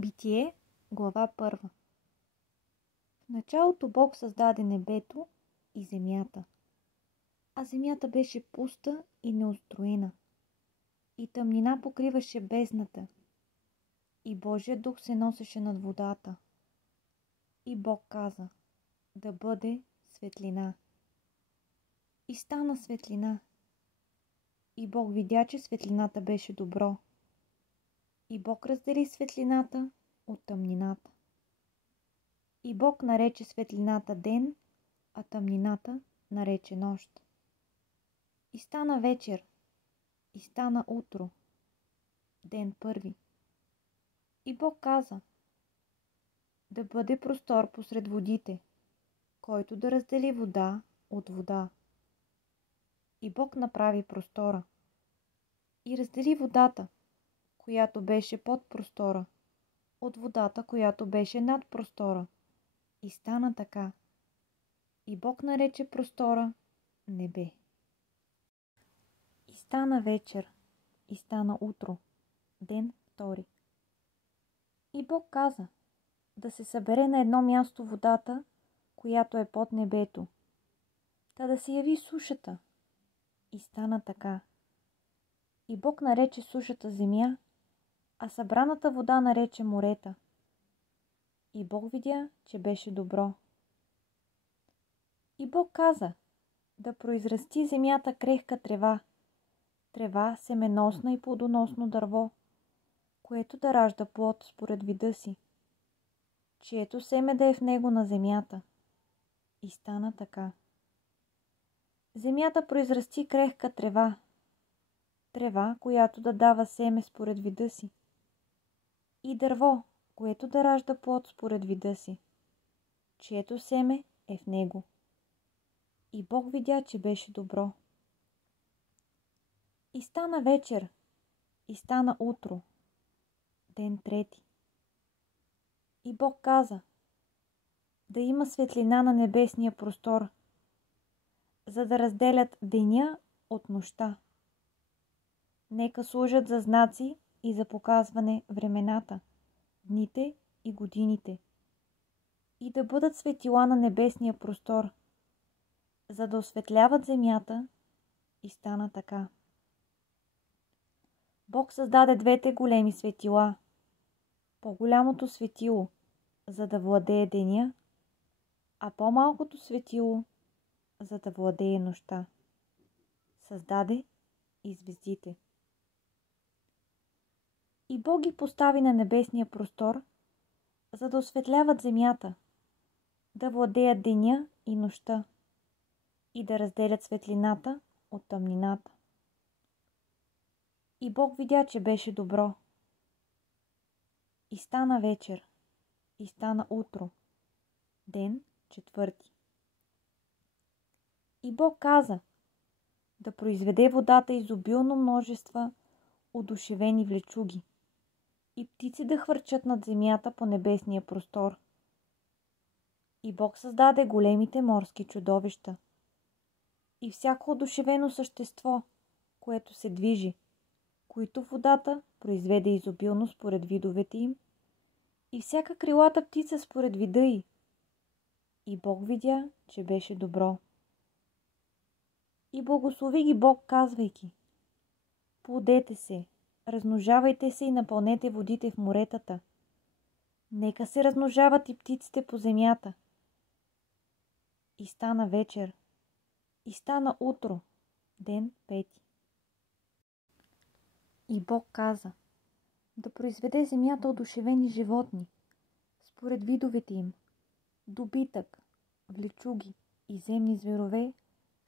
Битие, глава 1. В началото Бог създаде небето и земята, а земята беше пуста и неустроена, и тъмнина покриваше бездната, и Божия дух се носеше над водата. И Бог каза: да бъде светлина. И стана светлина. И Бог видя, че светлината беше добро. И Бог раздели светлината от тъмнината. И Бог нарече светлината ден, а тъмнината нарече нощ. И стана вечер, и стана утро, ден първи. И Бог каза: да бъде простор посред водите, който да раздели вода от вода. И Бог направи простора и раздели водата, която беше под простора, от водата, която беше над простора. И стана така. И Бог нарече простора небе. И стана вечер, и стана утро, ден втори. И Бог каза: да се събере на едно място водата, която е под небето, та да се яви сушата. И стана така. И Бог нарече сушата земя, а събраната вода нарече морета. И Бог видя, че беше добро. И Бог каза: да произрасти земята крехка трева, трева семеносна и плодоносно дърво, което да ражда плод според вида си, чието семе да е в него на земята. И стана така. Земята произрасти крехка трева, трева, която да дава семе според вида си, и дърво, което да ражда плод според вида си, чието семе е в него. И Бог видя, че беше добро. И стана вечер, и стана утро, ден трети. И Бог каза: да има светлина на небесния простор, за да разделят деня от нощта. Нека служат за знаци и за показване времената, дните и годините, и да бъдат светила на небесния простор, за да осветляват земята. И стана така. Бог създаде двете големи светила, по-голямото светило, за да владее деня, а по-малкото светило, за да владее нощта. Създаде и звездите. И Бог ги постави на небесния простор, за да осветляват земята, да владеят деня и нощта и да разделят светлината от тъмнината. И Бог видя, че беше добро. И стана вечер, и стана утро, ден четвърти. И Бог каза: да произведе водата изобилно множества одушевени влечуги и птици да хвърчат над земята по небесния простор. И Бог създаде големите морски чудовища и всяко одушевено същество, което се движи, които водата произведе изобилно според видовете им, и всяка крилата птица според вида й. И Бог видя, че беше добро. И благослови ги Бог, казвайки: плодете се, размножавайте се и напълнете водите в моретата. Нека се размножават и птиците по земята. И стана вечер, и стана утро, ден пети. И Бог каза: да произведе земята одушевени животни, според видовете им, добитък, влечуги и земни зверове,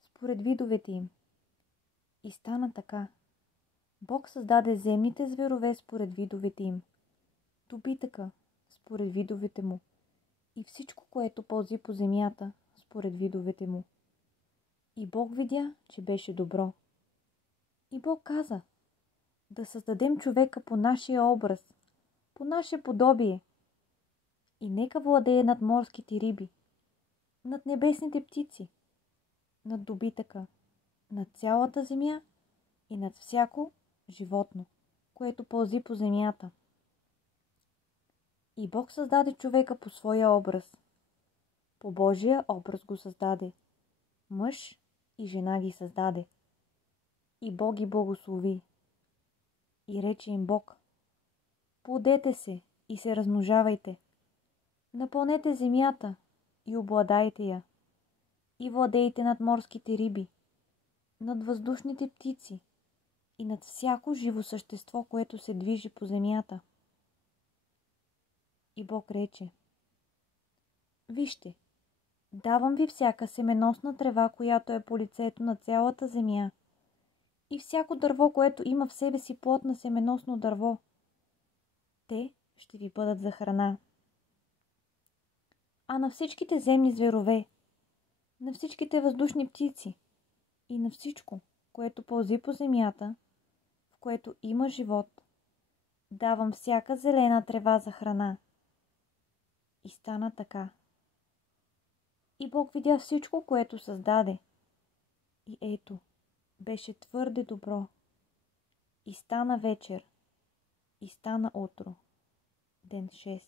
според видовете им. И стана така. Бог създаде земните зверове според видовете им, добитъка според видовете му и всичко, което пълзи по земята според видовете му. И Бог видя, че беше добро. И Бог каза: да създадем човека по нашия образ, по наше подобие, и нека владее над морските риби, над небесните птици, над добитъка, над цялата земя и над всяко животно, което пълзи по земята. И Бог създаде човека по своя образ. По Божия образ го създаде. Мъж и жена ги създаде. И Бог ги благослови. И рече им Бог: плодете се и се размножавайте. Напълнете земята и обладайте я. И владейте над морските риби, над въздушните птици и над всяко живо същество, което се движи по земята. И Бог рече: вижте, давам ви всяка семеносна трева, която е по лицето на цялата земя, и всяко дърво, което има в себе си плод на семеносно дърво. Те ще ви бъдат за храна. А на всичките земни зверове, на всичките въздушни птици и на всичко, което пълзи по земята, в което има живот, давам всяка зелена трева за храна. И стана така. И Бог видя всичко, което създаде. И ето, беше твърде добро. И стана вечер. И стана утро. Ден 6.